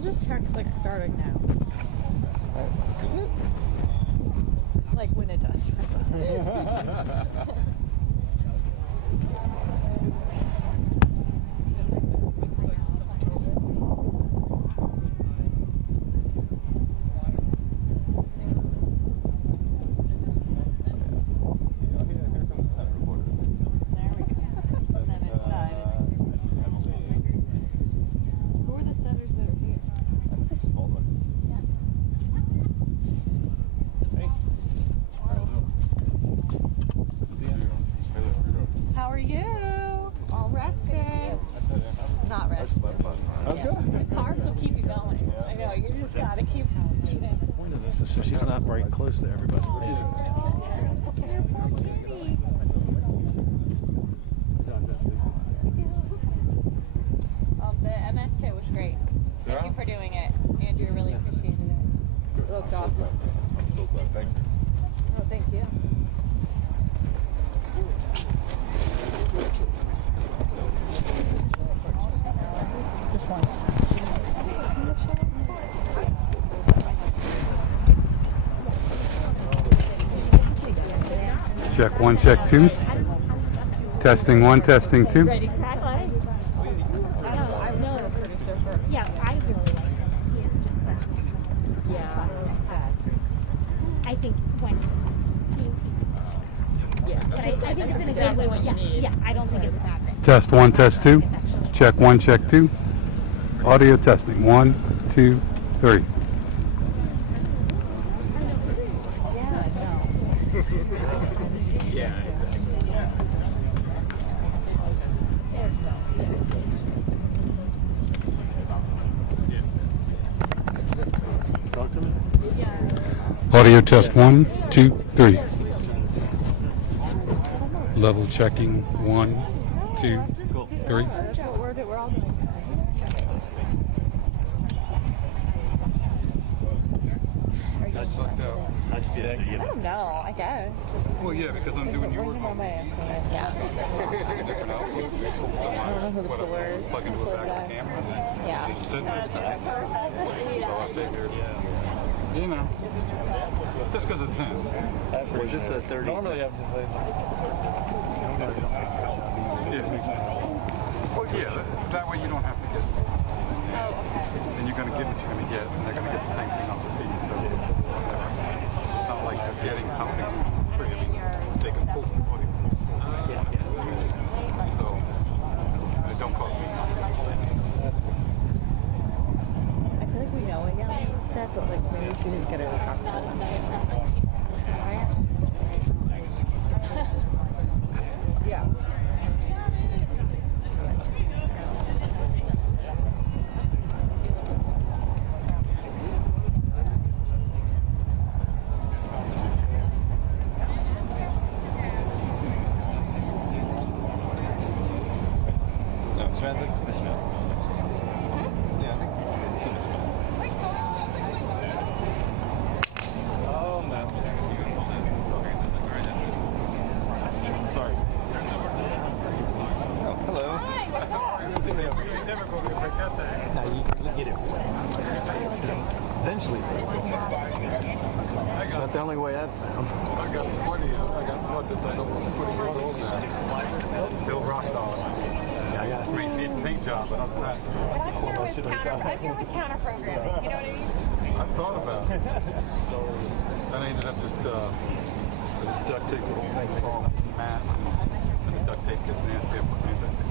I'll just text like starting now. Like when it does. So she's not right close to everybody. The MS kit was great. Thank you for doing it. Andrew really appreciated it. It looked awesome. I'm so glad. Thank you. Oh, thank you. Just one. Check 1, check 2. Testing 1, testing 2. Right, exactly. I know the producer for. Yeah, I really like him. He is just fun. Yeah. I think when Yeah. but I think it's in a exactly good what you need. Yeah, I don't think it's a bad thing. Test 1, test 2. Check 1, check 2. Audio testing 1, 2, 3. Yeah, Talk to me. Audio test 1, 2, 3. Level checking 1, 2, 3. How'd you get I don't know, I guess. Well, yeah, because I'm doing your Bring them on my estimate. Yeah. different outputs. I don't know who the puller is. Plug into a back camera. Yeah. Sit there. So I figured, you know, just because it's him. Was this a 30? Normally I've just Well, yeah, that way you don't have to get. Oh, okay. And you're going to get what you're going to get, and they're going to get the same thing off the feed. So it's not like you're getting something for free. I mean, they can pull from money. So it don't cost me nothing. I feel like we know what Yellow said, but like maybe we should just get her to talk to them. Yeah. Samantha? Miss Smith. Yeah, I think it's Miss Smith. Oh, no. Sorry. Oh, hello. Hi, what's up? Never go to break out there. No, you get it. Eventually. That's the only way I've found. I got 20. I got what? This I don't put it all now. Still rock solid. Yeah, I got it. Needs paint job, but other than that. I'm here with counter programming. You know what I mean? I thought about it. So then I ended up just duct tape the whole thing all matte, and the duct tape gets nasty. I put duct tape.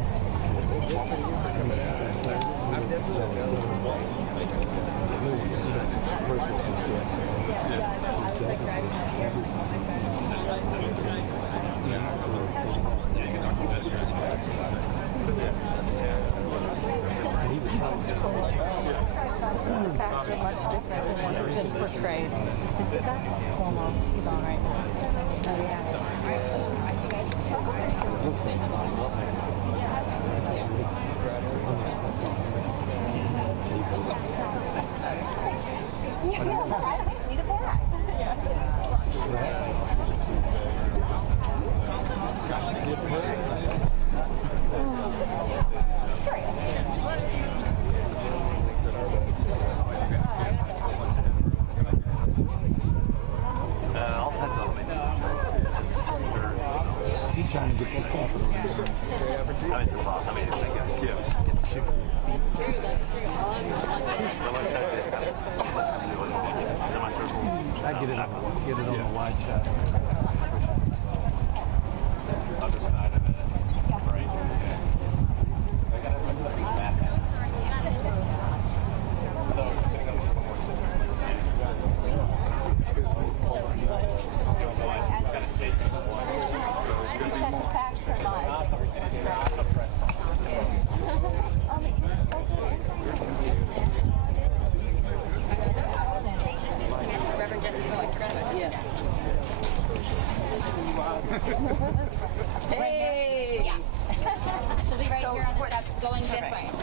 The facts are much different than what has been portrayed. Is it that? Cuomo, he's on right now. Oh,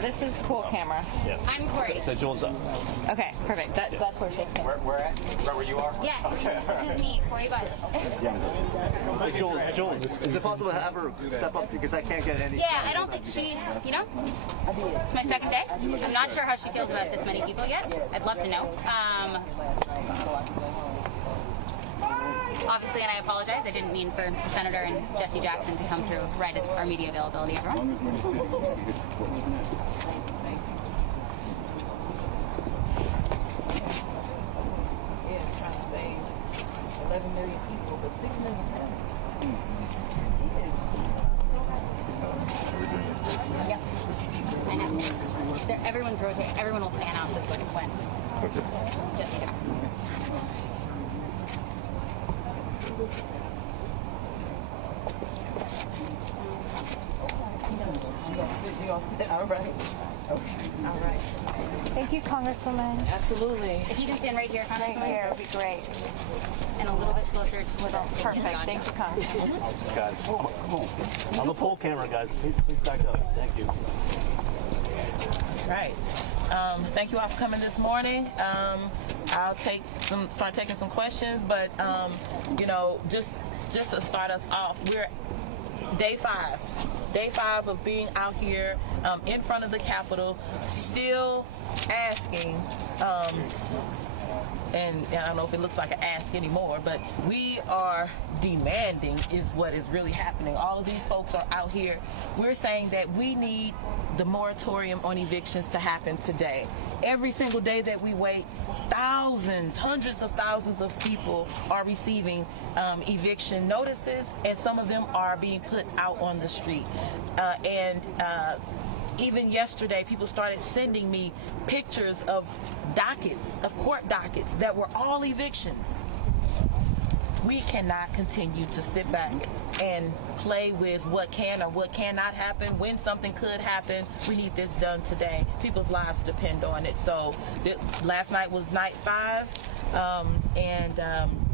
this is cool camera. Yeah. I'm Cori. So Jules up. Okay, perfect. That's where she's going. Where at? Right where you are? Yes, this is me, Cori Bush. Hey, Jules, is it possible to have her step up because I can't get any? Yeah, I don't think she, it's my second day. I'm not sure how she feels about this many people yet. I'd love to know. Obviously, and I apologize, I didn't mean for the Senator and Jesse Jackson to come through right at our media availability, everyone. Yeah, trying to save 11 million people, but 6 million Yep. I know. Everyone's rotating. Everyone will fan out this way when Jesse Jackson. All right. Okay. All right. Thank you, Congresswoman. Absolutely. If you can stand right here, Congresswoman. Right here would be great. And a little bit closer to the Perfect. Thank you, Congresswoman. Guys, come on. On the pole camera, guys. Please back up. Thank you. Right. Thank you all for coming this morning. I'll start taking some questions, but just to start us off, we're day five of being out here in front of the Capitol, still asking. And I don't know if it looks like an ask anymore, but we are demanding is what is really happening. All of these folks are out here. We're saying that we need the moratorium on evictions to happen today. Every single day that we wait, thousands, hundreds of thousands of people are receiving eviction notices, and some of them are being put out on the street. Even yesterday, people started sending me pictures of court dockets that were all evictions. We cannot continue to sit back and play with what can or what cannot happen, when something could happen. We need this done today. People's lives depend on it. So last night was night 5, and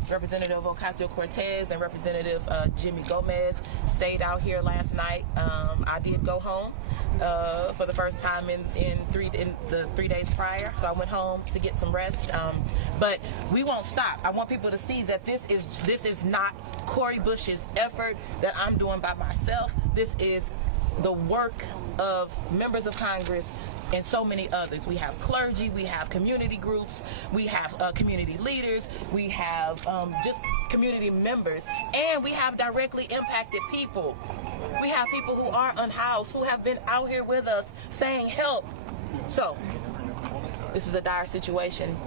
Representative Ocasio-Cortez and Representative Jimmy Gomez stayed out here last night. I did go home for the first time in the 3 days prior, so I went home to get some rest. But we won't stop. I want people to see that this is not Cori Bush's effort that I'm doing by myself. This is the work of members of Congress and so many others. We have clergy, we have community groups, we have community leaders, we have just community members, and we have directly impacted people. We have people who are unhoused, who have been out here with us saying help. So this is a dire situation.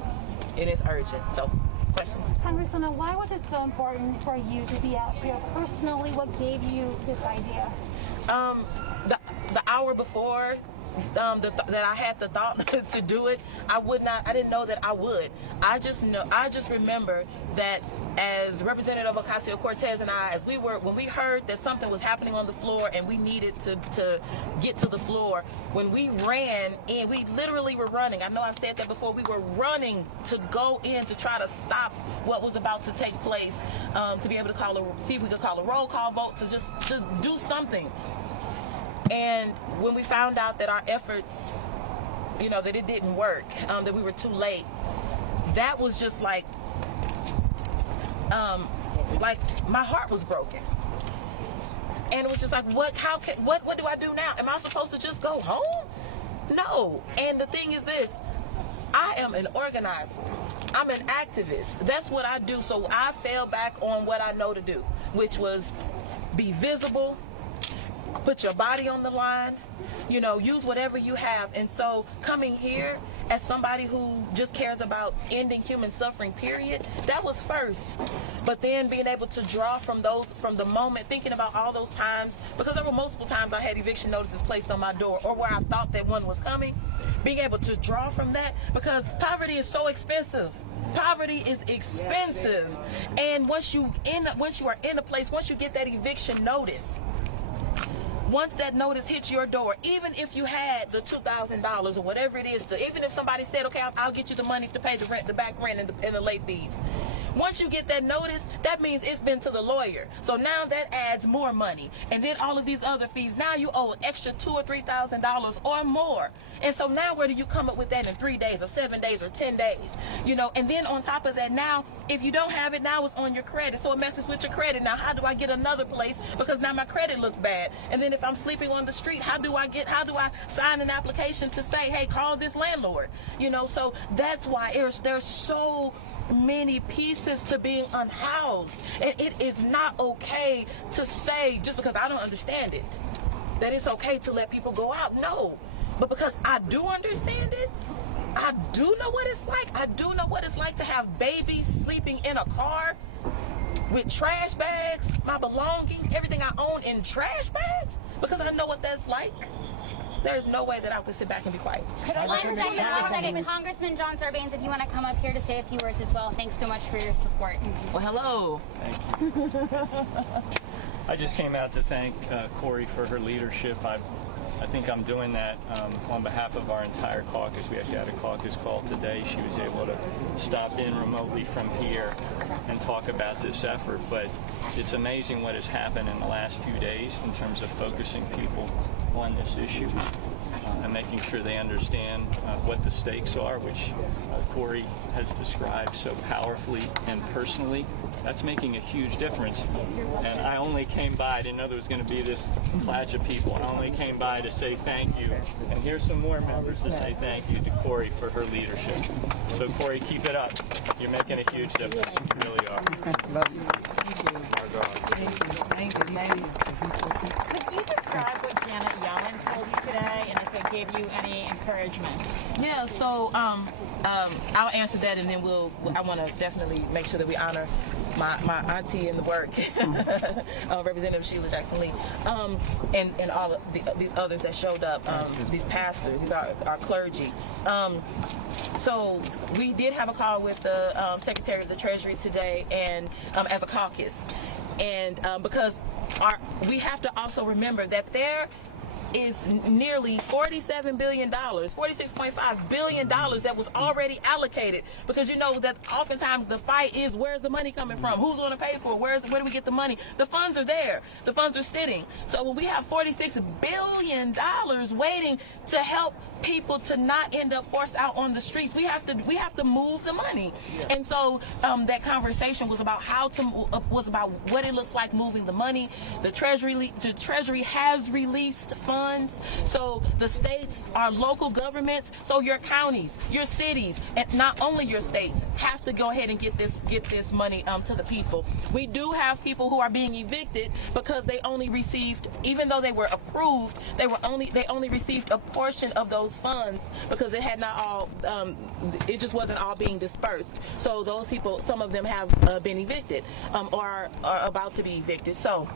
It is urgent. So questions? Congresswoman, why was it so important for you to be out here personally? What gave you this idea? The hour before that I had the thought to do it, I didn't know that I would. I just remember that as Representative Ocasio-Cortez and I, when we heard that something was happening on the floor and we needed to get to the floor, when we ran in, we literally were running. I know I've said that before. We were running to go in to try to stop what was about to take place, to be able to see if we could call a roll call vote, to do something. And when we found out that our efforts, that it didn't work, that we were too late, that was just like my heart was broken. And it was just like, what do I do now? Am I supposed to just go home? No. And the thing is this, I am an organizer. I'm an activist. That's what I do. So I fell back on what I know to do, which was be visible, put your body on the line, use whatever you have. And so coming here as somebody who just cares about ending human suffering, period, that was first. But then being able to draw from the moment, thinking about all those times, because there were multiple times I had eviction notices placed on my door or where I thought that one was coming, being able to draw from that, because poverty is so expensive. Poverty is expensive. And once you are in a place, once you get that eviction notice, once that notice hits your door, even if you had the $2,000 or whatever it is, even if somebody said, okay, I'll get you the money to pay the rent, the back rent, and the late fees. Once you get that notice, that means it's been to the lawyer. So now that adds more money. And then all of these other fees, now you owe an extra $2,000 or $3,000 or more. And so now where do you come up with that in 3 days or 7 days or 10 days? You know, and then on top of that, now, if you don't have it, now it's on your credit. So it messes with your credit. Now, how do I get another place? Because now my credit looks bad. And then if I'm sleeping on the street, how do I sign an application to say, hey, call this landlord? You know, so that's why there's so many pieces to being unhoused. And it is not okay to say, just because I don't understand it, that it's okay to let people go out. No. But because I do understand it, I do know what it's like. I do know what it's like to have babies sleeping in a car with trash bags, my belongings, everything I own in trash bags, because I know what that's like. There's no way that I could sit back and be quiet. One second. Congressman John Sarbanes, if you want to come up here to say a few words as well, thanks so much for your support. Well, hello. Thank you. I just came out to thank Cori for her leadership. I think I'm doing that on behalf of our entire caucus. We actually had a caucus call today. She was able to stop in remotely from here and talk about this effort. But it's amazing what has happened in the last few days in terms of focusing people on this issue and making sure they understand what the stakes are, which Cori has described so powerfully and personally. That's making a huge difference. And I only came by, I didn't know there was going to be this clash of people. I only came by to say thank you. And here's some more members to say thank you to Cori for her leadership. So Cori, keep it up. You're making a huge difference. You really are. Love you. Thank you. Could you describe what Janet Yellen told you today, and if it gave you any encouragement? Yeah, so I'll answer that, and then I want to definitely make sure that we honor my auntie in the work, Representative Sheila Jackson Lee, and all of these others that showed up, these pastors, these are our clergy. So we did have a call with the Secretary of the Treasury today, and as a caucus, and because we have to also remember that there is nearly $47 billion, $46.5 billion that was already allocated, because you know that oftentimes the fight is, where's the money coming from? Who's going to pay for it? Where do we get the money? The funds are there. The funds are sitting. So when we have $46 billion waiting to help people to not end up forced out on the streets, we have to move the money. And so that conversation was about about what it looks like moving the money. The Treasury has released funds. So the states, our local governments, so your counties, your cities, and not only your states, have to go ahead and get this money to the people. We do have people who are being evicted because they only received, even though they were approved, they only received a portion of those funds because it had not all, it just wasn't all being dispersed. So those people, some of them have been evicted or are about to be evicted. So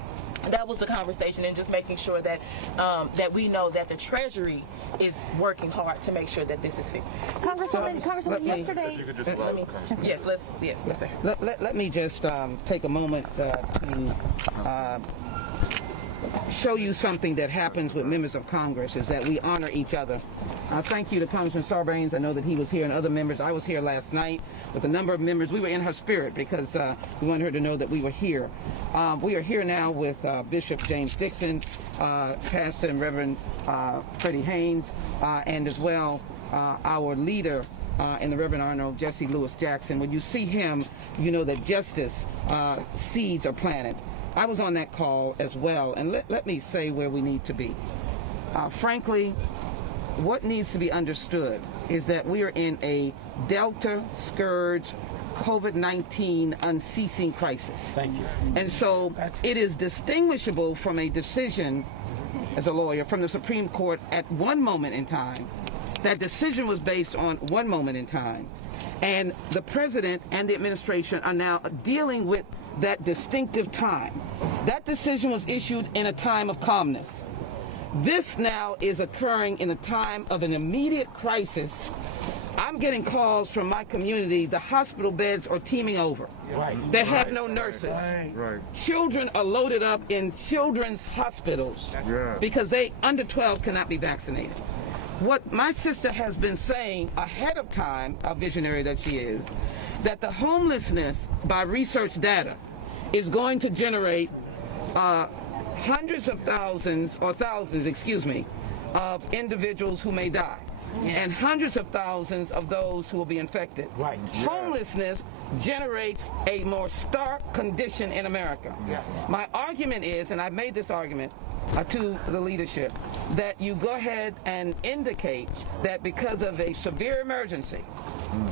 that was the conversation, and just making sure that that we know that the Treasury is working hard to make sure that this is fixed. Congresswoman, yesterday. Yes, sir. Let me just take a moment to show you something that happens with members of Congress, is that we honor each other. Thank you to Congressman Sarbanes. I know that he was here, and other members. I was here last night with a number of members. We were in her spirit because we wanted her to know that we were here. We are here now with Bishop James Dixon, Pastor and Reverend Freddie Haynes, and as well our leader in the Reverend Arnold, Jesse Lewis Jackson. When you see him, you know that justice seeds are planted. I was on that call as well, and let me say where we need to be. Frankly, what needs to be understood is that we are in a Delta scourge, COVID-19 unceasing crisis. Thank you. And so it is distinguishable from a decision, as a lawyer, from the Supreme Court at one moment in time. That decision was based on one moment in time. And the president and the administration are now dealing with that distinctive time. That decision was issued in a time of calmness. This now is occurring in a time of an immediate crisis. I'm getting calls from my community. The hospital beds are teeming over. Right. They have no nurses. Right. Children are loaded up in children's hospitals because they under 12 cannot be vaccinated. what my sister has been saying ahead of time, a visionary that she is, that the homelessness, by research data, is going to generate hundreds of thousands, or thousands, excuse me, of individuals who may die. And hundreds of thousands of those who will be infected. Right. Homelessness generates a more stark condition in America. My argument is, and I've made this argument to the leadership, that you go ahead and indicate that because of a severe emergency,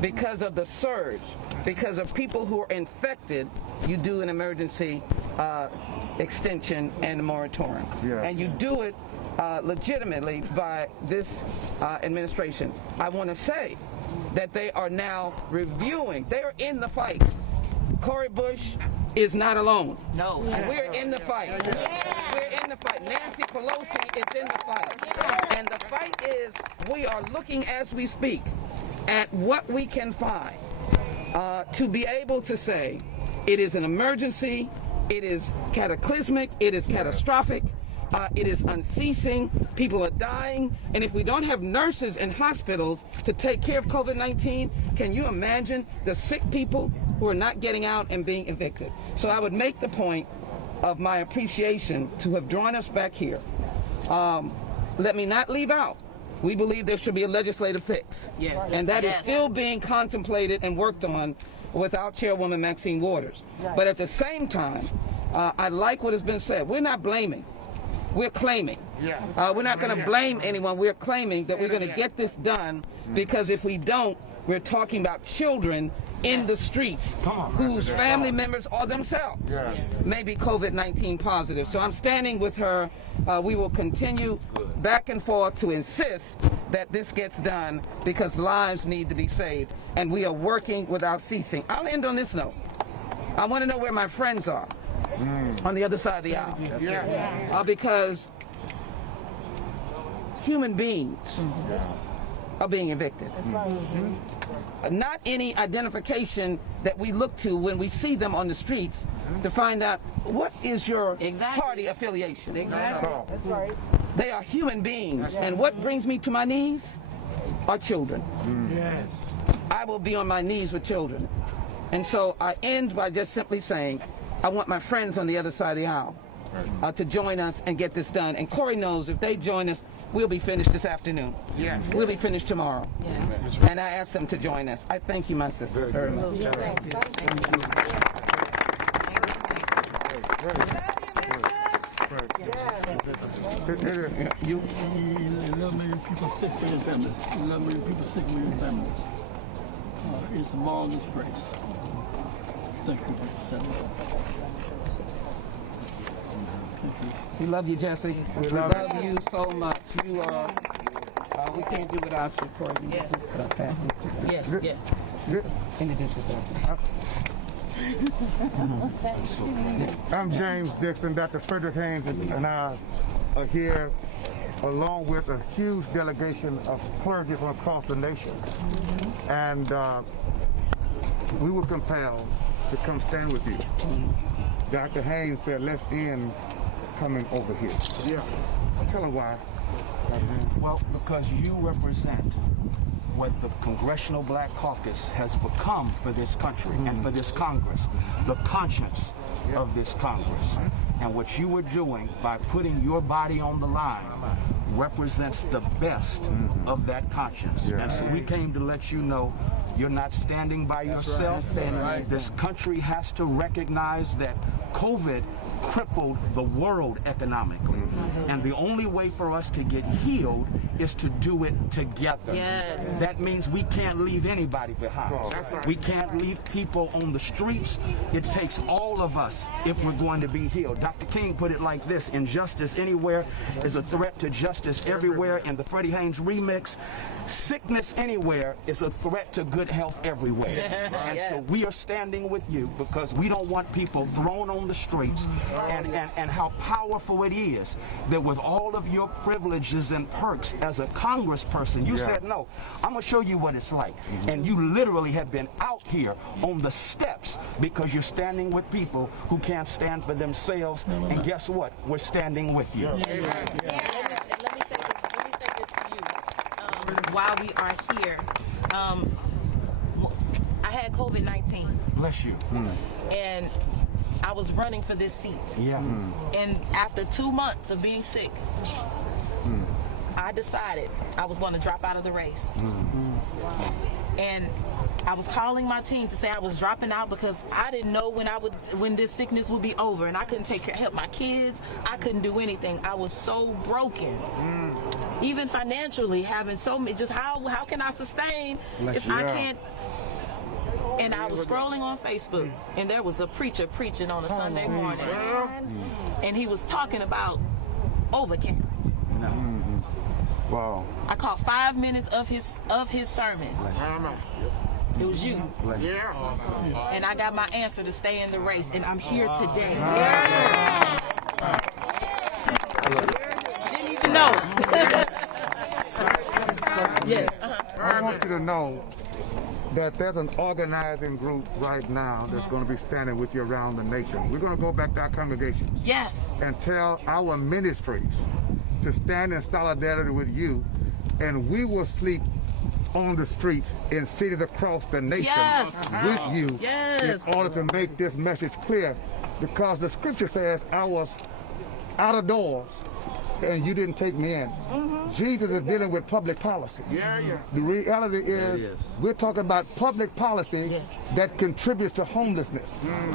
because of the surge, because of people who are infected, you do an emergency extension and a moratorium. And you do it legitimately by this administration. I want to say that they are now reviewing. They are in the fight. Cori Bush is not alone. No. We're in the fight. We're in the fight. Nancy Pelosi is in the fight. And the fight is, we are looking as we speak at what we can find to be able to say it is an emergency, it is cataclysmic, it is catastrophic, it is unceasing, people are dying, and if we don't have nurses in hospitals to take care of COVID-19, can you imagine the sick people who are not getting out and being evicted? So I would make the point of my appreciation to have drawn us back here. Let me not leave out, we believe there should be a legislative fix. Yes. And that is Yes. still being contemplated and worked on without Chairwoman Maxine Waters. But at the same time, I like what has been said. We're not blaming. We're claiming. We're not going to blame anyone. We're claiming that we're going to get this done, because if we don't, we're talking about children in the streets whose family members or themselves may be COVID-19 positive. So I'm standing with her. We will continue back and forth to insist that this gets done, because lives need to be saved, and we are working without ceasing. I'll end on this note. I want to know where my friends are on the other side of the aisle. Because human beings are being evicted. Not any identification that we look to when we see them on the streets to find out what is your party affiliation. That's right. They are human beings, and what brings me to my knees are children. I will be on my knees with children. And so I end by just simply saying, I want my friends on the other side of the aisle to join us and get this done. And Cori knows if they join us, we'll be finished this afternoon. We'll be finished tomorrow. And I ask them to join us. I thank you, my sister, very much. You 11 million people, 6 million families. 11 million people, 6 million families. It's a moral disgrace. Thank you, Senator. We love you, Jesse. We love you so much. You are, we can't do without you, Cori. Yes. Introduce yourself. I'm James Dixon. Dr. Frederick Haynes and I are here along with a huge delegation of clergy from across the nation. And we were compelled to come stand with you. Dr. Haynes said, let's end coming over here. Tell him why. Well, because you represent what the Congressional Black Caucus has become for this country and for this Congress, the conscience of this Congress. And what you were doing by putting your body on the line represents the best of that conscience. And so we came to let you know you're not standing by yourself. This country has to recognize that COVID crippled the world economically. And the only way for us to get healed is to do it together. That means we can't leave anybody behind. We can't leave people on the streets. It takes all of us if we're going to be healed. Dr. King put it like this: injustice anywhere is a threat to justice everywhere. In the Freddie Haynes remix, sickness anywhere is a threat to good health everywhere. And so we are standing with you because we don't want people thrown on the streets. And how powerful it is that with all of your privileges and perks as a congressperson, you said, no, I'm going to show you what it's like. And you literally have been out here on the steps because you're standing with people who can't stand for themselves. And guess what? We're standing with you. Let me say this to you. while we are here. I had COVID-19. Bless you. And I was running for this seat. Yeah. And after 2 months of being sick, I decided I was going to drop out of the race. And I was calling my team to say I was dropping out because I didn't know when this sickness would be over, and I couldn't help my kids. I couldn't do anything. I was so broken. Even financially, having so many, just how can I sustain if I can't? And I was scrolling on Facebook, and there was a preacher preaching on a Sunday morning, and he was talking about overcare. Wow. I caught 5 minutes of his sermon. It was you. And I got my answer to stay in the race, and I'm here today. Didn't even know. I want you to know that there's an organizing group right now that's going to be standing with you around the nation. We're going to go back to our congregations. Yes. And tell our ministries to stand in solidarity with you, and we will sleep on the streets in cities across the nation with you in order to make this message clear, because the scripture says I was out of doors and you didn't take me in. Jesus is dealing with public policy. The reality is we're talking about public policy that contributes to homelessness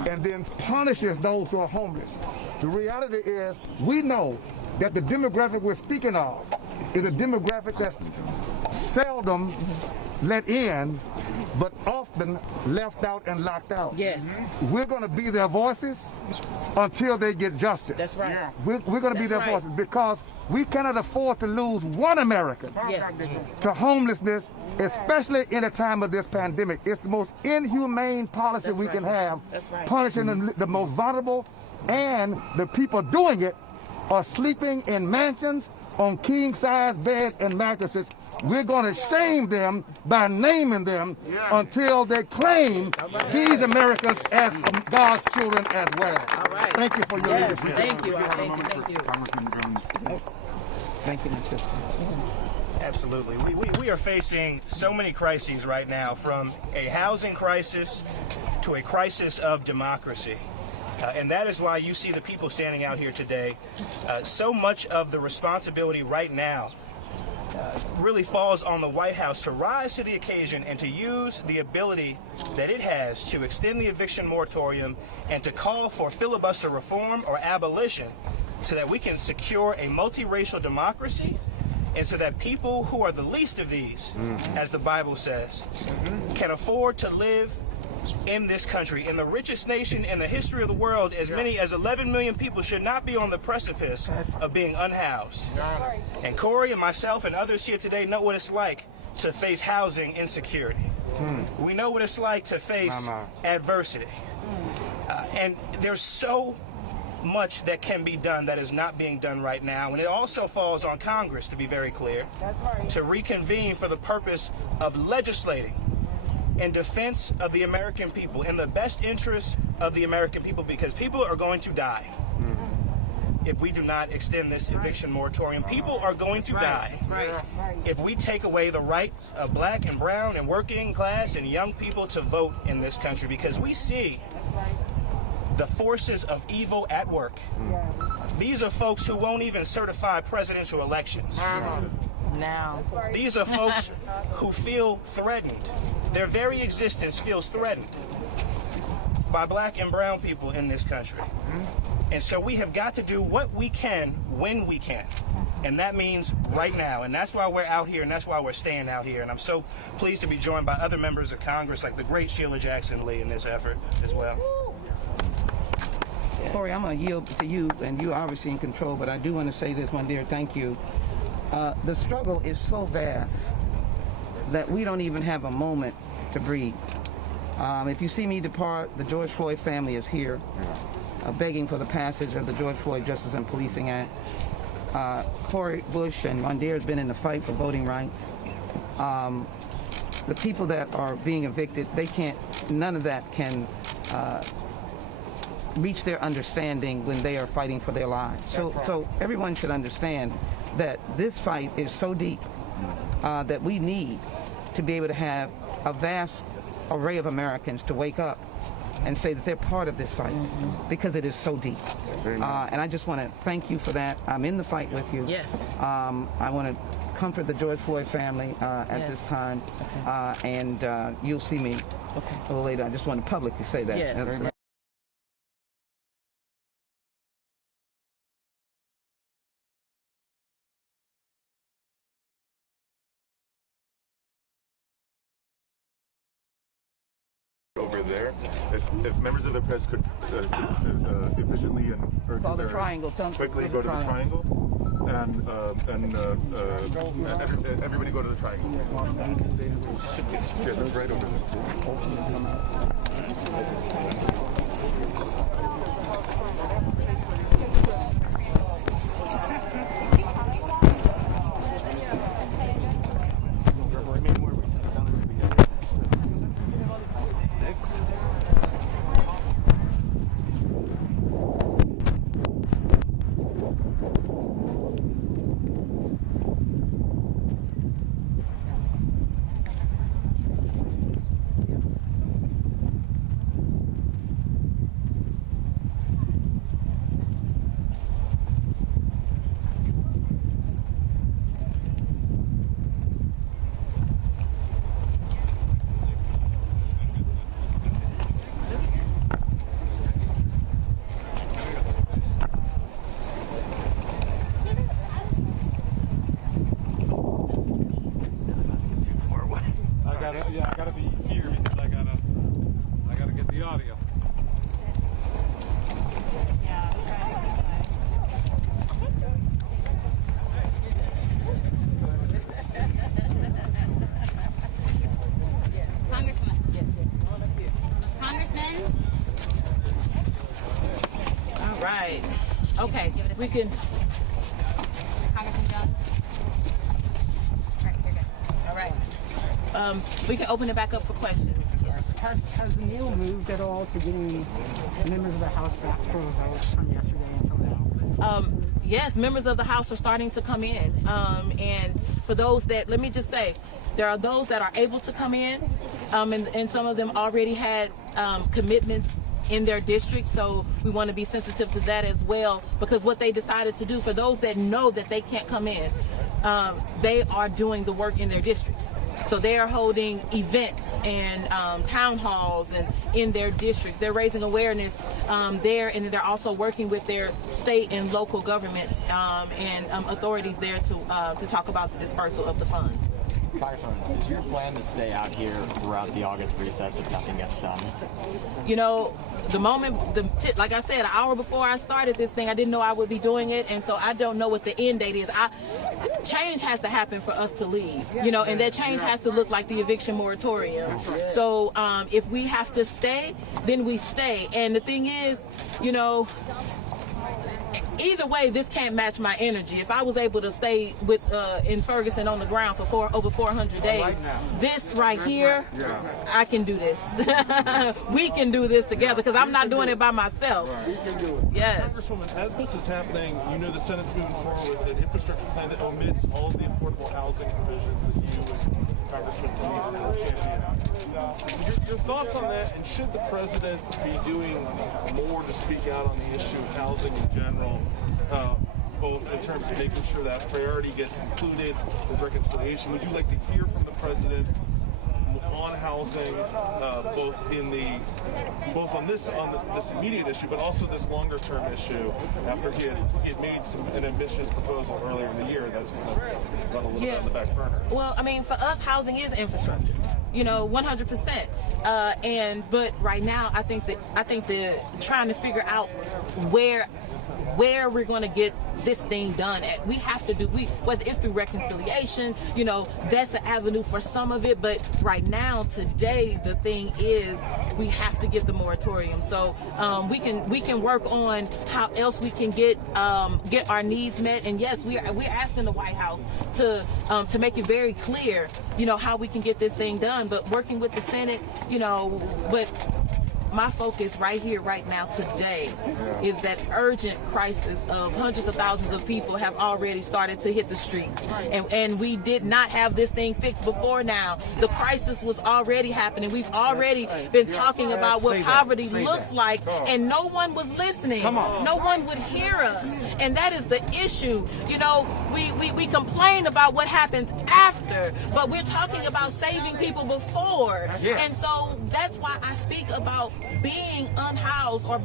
and then punishes those who are homeless. The reality is we know that the demographic we're speaking of is a demographic that's seldom let in, but often left out and locked out. We're going to be their voices until they get justice. That's right. We're going to be their voices, because we cannot afford to lose one American to homelessness, especially in a time of this pandemic. It's the most inhumane policy we can have, punishing the most vulnerable, and the people doing it are sleeping in mansions on king-size beds and mattresses. We're going to shame them by naming them until they claim these Americans as God's children as well. Thank you for your leadership. Thank you. Thank you. Thank you, my sister. Absolutely. We are facing so many crises right now, from a housing crisis to a crisis of democracy. And that is why you see the people standing out here today. So much of the responsibility right now really falls on the White House to rise to the occasion and to use the ability that it has to extend the eviction moratorium and to call for filibuster reform or abolition, so that we can secure a multiracial democracy, and so that people who are the least of these, as the Bible says, can afford to live in this country, in the richest nation in the history of the world. As many as 11 million people should not be on the precipice of being unhoused. And Cori and myself and others here today know what it's like to face housing insecurity. We know what it's like to face adversity. And there's so much that can be done that is not being done right now. And it also falls on Congress, to be very clear, to reconvene for the purpose of legislating in defense of the American people, in the best interest of the American people, because people are going to die if we do not extend this eviction moratorium. People are going to die if we take away the rights of black and brown and working class and young people to vote in this country, because we see the forces of evil at work. These are folks who won't even certify presidential elections. These are folks who feel threatened. Their very existence feels threatened by black and brown people in this country. And so we have got to do what we can when we can. And that means right now. And that's why we're out here, and that's why we're staying out here. And I'm so pleased to be joined by other members of Congress, like the great Sheila Jackson Lee, in this effort as well. Cori, I'm going to yield to you, and you're obviously in control, but I do want to say this one, dear, thank you. The struggle is so vast that we don't even have a moment to breathe. If you see me depart, the George Floyd family is here, begging for the passage of the George Floyd Justice and Policing Act. Cori Bush and Mondier has been in the fight for voting rights. The people that are being evicted, none of that can reach their understanding when they are fighting for their lives. So everyone should understand that this fight is so deep that we need to be able to have a vast array of Americans to wake up and say that they're part of this fight, because it is so deep. And I just want to thank you for that. I'm in the fight with you. Yes. I want to comfort the George Floyd family at this time, and you'll see me a little later. I just want to publicly say that. Yes. Over there, if members of the press could efficiently and call the triangle. Quickly go to the triangle, and everybody go to the triangle. Yes, it's right over I gotta be here because I gotta get the audio. Congressman. All right. Okay. We can. Congressman Jones. All right. We can open it back up for questions. Has the needle moved at all to getting members of the House back for a vote from yesterday until now? Yes, members of the House are starting to come in. And for those that, let me just say, there are those that are able to come in, and some of them already had commitments in their district, so we want to be sensitive to that as well, because what they decided to do, for those that know that they can't come in, they are doing the work in their districts. So they are holding events and town halls and in their districts. They're raising awareness there, and they're also working with their state and local governments and authorities there to talk about the dispersal of the funds. Congressman, is your plan to stay out here throughout the August recess if nothing gets done? You know, the moment, like I said, an hour before I started this thing, I didn't know I would be doing it, and so I don't know what the end date is. Change has to happen for us to leave, you know, and that change has to look like the eviction moratorium. So if we have to stay, then we stay. And the thing is, you know, either way, this can't match my energy. If I was able to stay with in Ferguson on the ground for over 400 days, this right here, I can do this. We can do this together, because I'm not doing it by myself. We can do it. Yes. Congresswoman, as this is happening, you know the Senate's moving forward with an infrastructure plan that omits all of the affordable housing provisions that you and Congressman Cori Bush championed. Your thoughts on that, and should the president be doing more to speak out on the issue of housing in general, both in terms of making sure that priority gets included with reconciliation? Would you like to hear from the president on housing, both on this immediate issue, but also this longer term issue, after he had made an ambitious proposal earlier in the year that's going to run a little bit on the back burner? Well, I mean, for us, housing is infrastructure, you know, 100%. But right now, I think that trying to figure out where we're going to get this thing done at. We have to do, whether it's through reconciliation, you know, that's an avenue for some of it, but right now, today, the thing is we have to get the moratorium. So we can work on how else we can get our needs met. And yes, we're asking the White House to make it very clear, you know, how we can get this thing done, but working with the Senate, you know, but my focus right here, right now, today, is that urgent crisis of hundreds of thousands of people have already started to hit the streets. And we did not have this thing fixed before now. The crisis was already happening. We've already been talking about what poverty looks like, and no one was listening. No one would hear us. And that is the issue. You know, we complain about what happens after, but we're talking about saving people before. And so that's why I speak about being unhoused or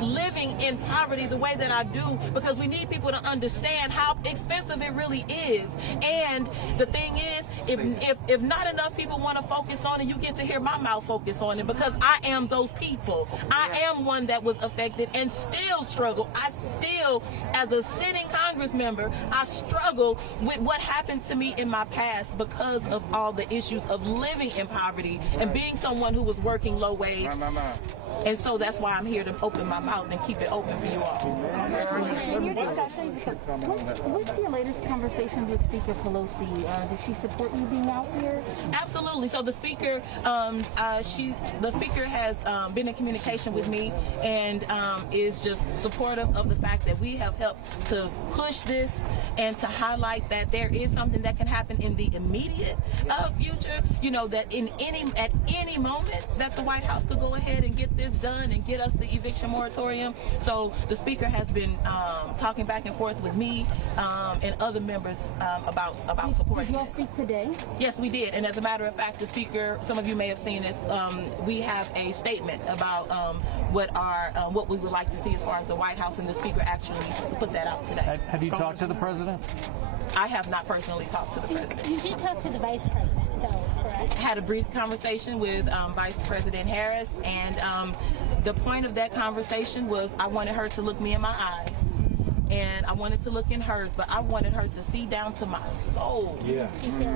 living in poverty the way that I do, because we need people to understand how expensive it really is. And the thing is, if not enough people want to focus on it, you get to hear my mouth focus on it, because I am those people. I am one that was affected and still struggle. I still, as a sitting Congress member, I struggle with what happened to me in my past because of all the issues of living in poverty and being someone who was working low wage. And so that's why I'm here to open my mouth and keep it open for you all. In your discussions, what's your latest conversations with Speaker Pelosi? Does she support you being out here? Absolutely. So the speaker, the speaker has been in communication with me and is just supportive of the fact that we have helped to push this and to highlight that there is something that can happen in the immediate future. You know, that at any moment that the White House could go ahead and get this done and get us the eviction moratorium. So the speaker has been talking back and forth with me and other members about supporting. Did you all speak today? Yes, we did. And as a matter of fact, the speaker, some of you may have seen this, we have a statement about what we would like to see as far as the White House, and the speaker actually put that out today. Have you talked to the president? I have not personally talked to the president. You did talk to the vice president, though, correct? Had a brief conversation with Vice President Harris, and the point of that conversation was I wanted her to look me in my eyes, and I wanted to look in hers, but I wanted her to see down to my soul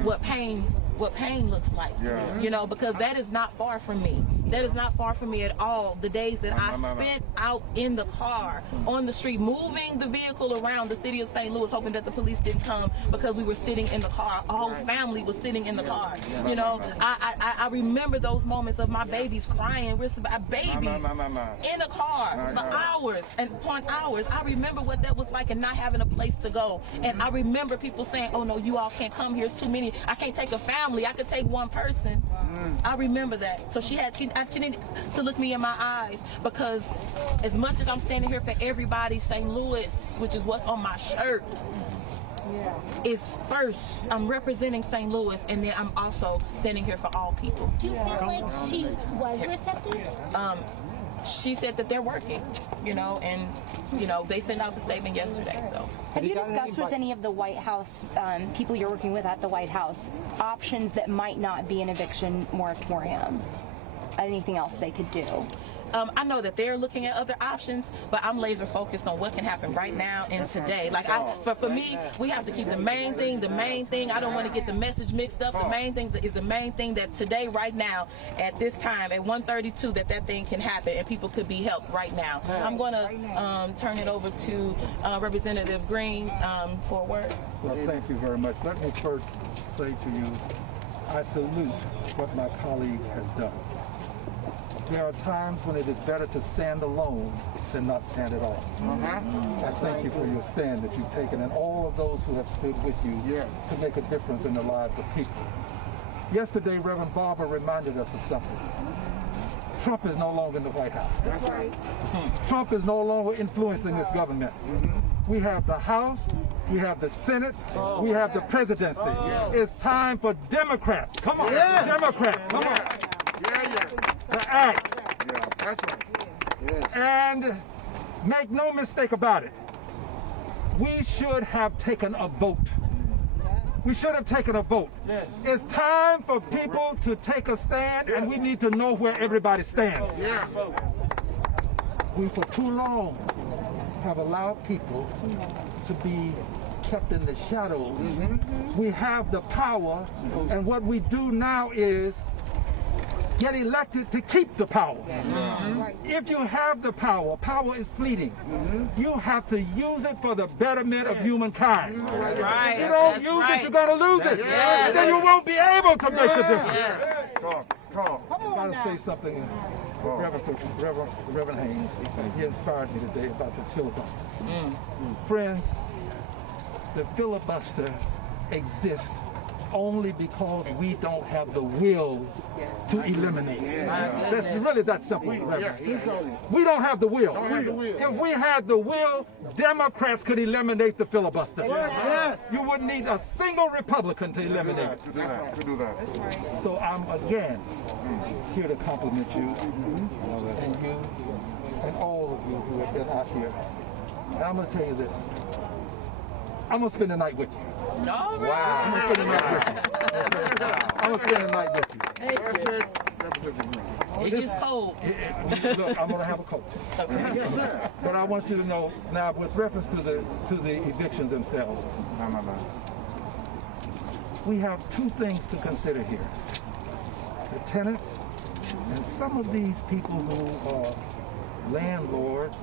what pain looks like. You know, because that is not far from me. That is not far from me at all. The days that I spent out in the car, on the street, moving the vehicle around the city of St. Louis, hoping that the police didn't come because we were sitting in the car. Our whole family was sitting in the car. You know, I remember those moments of my babies crying. We're babies in a car for hours and upon hours. I remember what that was like and not having a place to go. And I remember people saying, oh no, you all can't come here. It's too many. I can't take a family. I could take one person. I remember that. So she needed to look me in my eyes, because as much as I'm standing here for everybody, St. Louis, which is what's on my shirt, is first. I'm representing St. Louis, and then I'm also standing here for all people. Do you feel like she was receptive? She said that they're working, you know, and, you know, they sent out the statement yesterday, so. Have you discussed with any of the White House, people you're working with at the White House, options that might not be an eviction moratorium? Anything else they could do? I know that they're looking at other options, but I'm laser focused on what can happen right now and today. Like for me, we have to keep the main thing. I don't want to get the message mixed up. The main thing is the main thing, that today, right now, at this time, at 1:32, that thing can happen and people could be helped right now. I'm going to turn it over to Representative Green for a word. Well, thank you very much. Let me first say to you, I salute what my colleague has done. There are times when it is better to stand alone than not stand at all. I thank you for your stand that you've taken, and all of those who have stood with you to make a difference in the lives of people. Yesterday, Reverend Barber reminded us of something. Trump is no longer in the White House. That's right. Trump is no longer influencing this government. We have the House, we have the Senate, we have the presidency. It's time for Democrats. Come on, Democrats. Come on. To act. That's right. And make no mistake about it, we should have taken a vote. We should have taken a vote. It's time for people to take a stand, and we need to know where everybody stands. We for too long have allowed people to be kept in the shadows. We have the power, and what we do now is get elected to keep the power. If you have the power, power is fleeting. You have to use it for the betterment of humankind. If you don't use it, you're going to lose it. Then you won't be able to make the difference. got to say something to Reverend Haynes. He inspired me today about this filibuster. Friends, the filibuster exists only because we don't have the will to eliminate it. That's really that simple. We don't have the will. If we had the will, Democrats could eliminate the filibuster. You wouldn't need a single Republican to eliminate it. So I'm again here to compliment you and all of you who have been out here. And I'm going to tell you this. I'm going to spend the night with you. All right. Wow. I'm going to spend the night with you. It gets cold. Look, I'm going to have a coat. Okay. Yes, sir. But I want you to know, now with reference to the evictions themselves, we have two things to consider here. The tenants and some of these people who are landlords,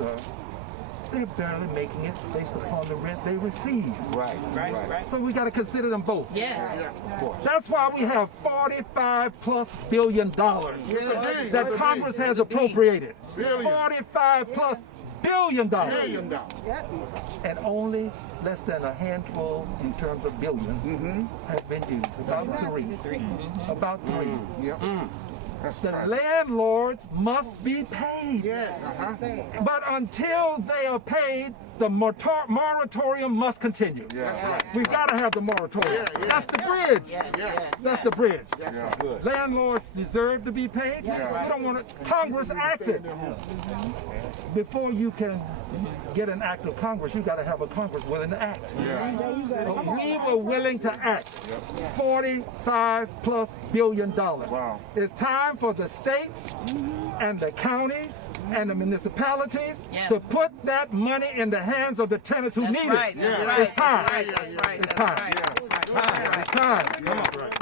they're barely making it based upon the rent they receive. Right. So we got to consider them both. Yeah. That's why we have $45+ billion that Congress has appropriated. $45+ billion. And only less than a handful in terms of billions have been used. About three. About three. The landlords must be paid. But until they are paid, the moratorium must continue. We've got to have the moratorium. That's the bridge. That's the bridge. Landlords deserve to be paid. We don't want to. Congress acted. Before you can get an act of Congress, you got to have a Congress willing to act. But we were willing to act. $45+ billion. It's time for the states and the counties and the municipalities to put that money in the hands of the tenants who need it. It's time. It's time. It's time.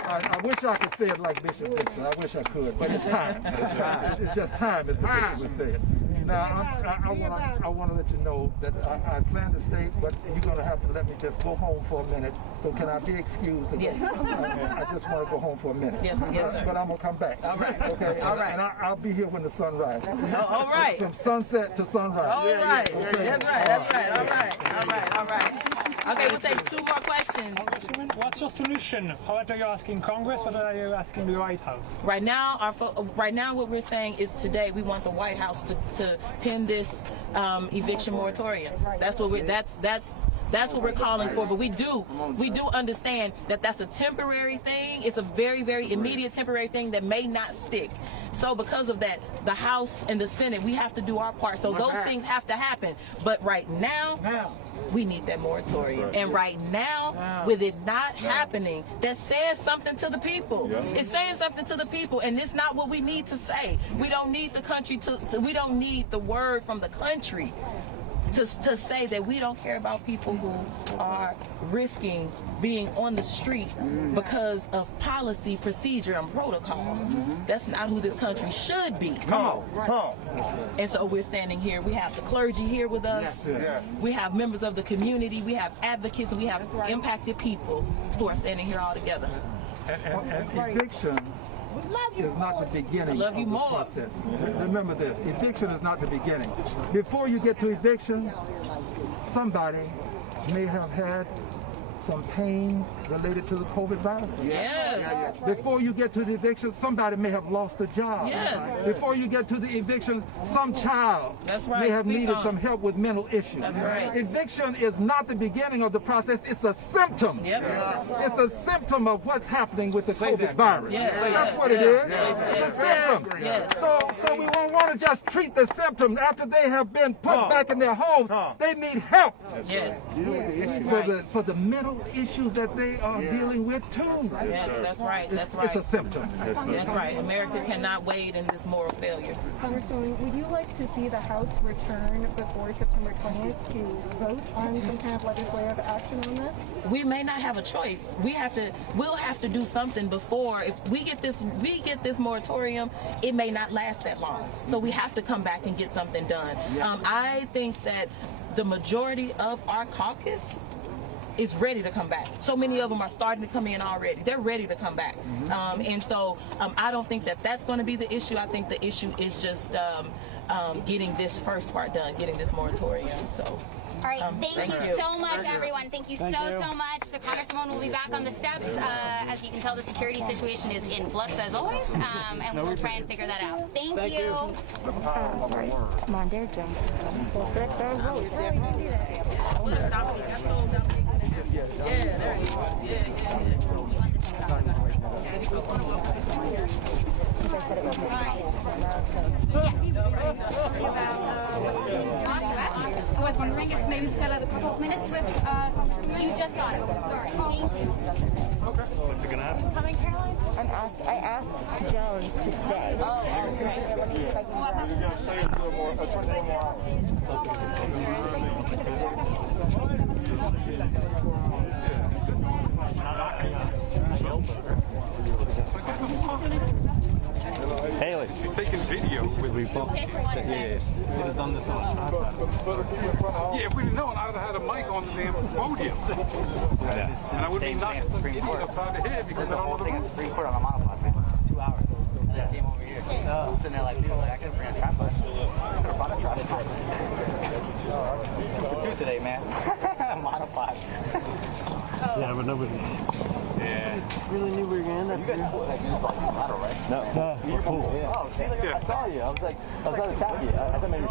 I wish I could say it like Bishop Dixon. I wish I could, but it's time. It's just time, as the bishop would say it. Now, I want to let you know that I plan to stay, but you're going to have to let me just go home for a minute. So can I be excused? Yes. I just want to go home for a minute. Yes, sir. But I'm going to come back. All right. Okay. All right. And I'll be here when the sun rises. All right. From sunset to sunrise. All right. Okay. That's right. All right. Okay, we'll take two more questions. What's your solution? What are you asking Congress? What are you asking the White House? Right now, what we're saying is today we want the White House to pin this eviction moratorium. That's what that's what we're calling for. But we do understand that that's a temporary thing. It's a very, very immediate temporary thing that may not stick. So because of that, the House and the Senate, we have to do our part. So those things have to happen. But right now, we need that moratorium. And right now, with it not happening, that says something to the people. It's saying something to the people, and it's not what we need to say. We don't need the country we don't need the word from the country to say that we don't care about people who are risking being on the street because of policy, procedure, and protocol. That's not who this country should be. Come on. And so we're standing here. We have the clergy here with us. We have members of the community. We have advocates. And we have impacted people who are standing here all together. And eviction is not the beginning of the process. Remember this, eviction is not the beginning. Before you get to eviction, somebody may have had some pain related to the COVID virus. Before you get to the eviction, somebody may have lost a job. Before you get to the eviction, some child may have needed some help with mental issues. Eviction is not the beginning of the process, it's a symptom. It's a symptom of what's happening with the COVID virus. That's what it is. It's a symptom. So we won't want to just treat the symptom after they have been put back in their homes. They need help for the mental issues that they are dealing with too. That's right. It's a symptom. That's right. America cannot wade in this moral failure. Congresswoman, would you like to see the House return before September 20th to vote on some kind of legislative action on this? We may not have a choice. We'll have to do something before. If we get this moratorium, it may not last that long. So we have to come back and get something done. I think that the majority of our caucus is ready to come back. So many of them are starting to come in already. They're ready to come back. And so I don't think that that's going to be the issue. I think the issue is just getting this first part done, getting this moratorium. So. All right, thank you so much, everyone. Thank you so much. The Congresswoman will be back on the steps. As you can tell, the security situation is in flux, as always, and we will try and figure that out. Thank you. Sorry. Come on, Dare Jones. Yeah, there you go. I was wondering if maybe we could have a couple of minutes with you just got it. Sorry. Thank you. What's it gonna happen? Coming, Caroline? I asked Jones to stay. Oh, great. So let me see if I can grab You're gonna stay until more, 24 more Haley, he's taking video with me. Yeah. He'd have done this on Yeah, if we'd have known, I'd have had a mic on the damn podium. And I wouldn't be knocking some idiot upside the head because I don't know the rules. Supreme Court on a monopod, man. 2 hours. And I came over here. I'm sitting there like, dude, I could bring a trap bus. I could have brought a trap bus. 2 for 2 today, man. Monopod. Yeah, but nobody. Yeah. Really knew we were going to end up. You guys pulled that uniform model, right? No, we're cool. Oh, see, I saw you. I was like, I was going to tap you. I thought maybe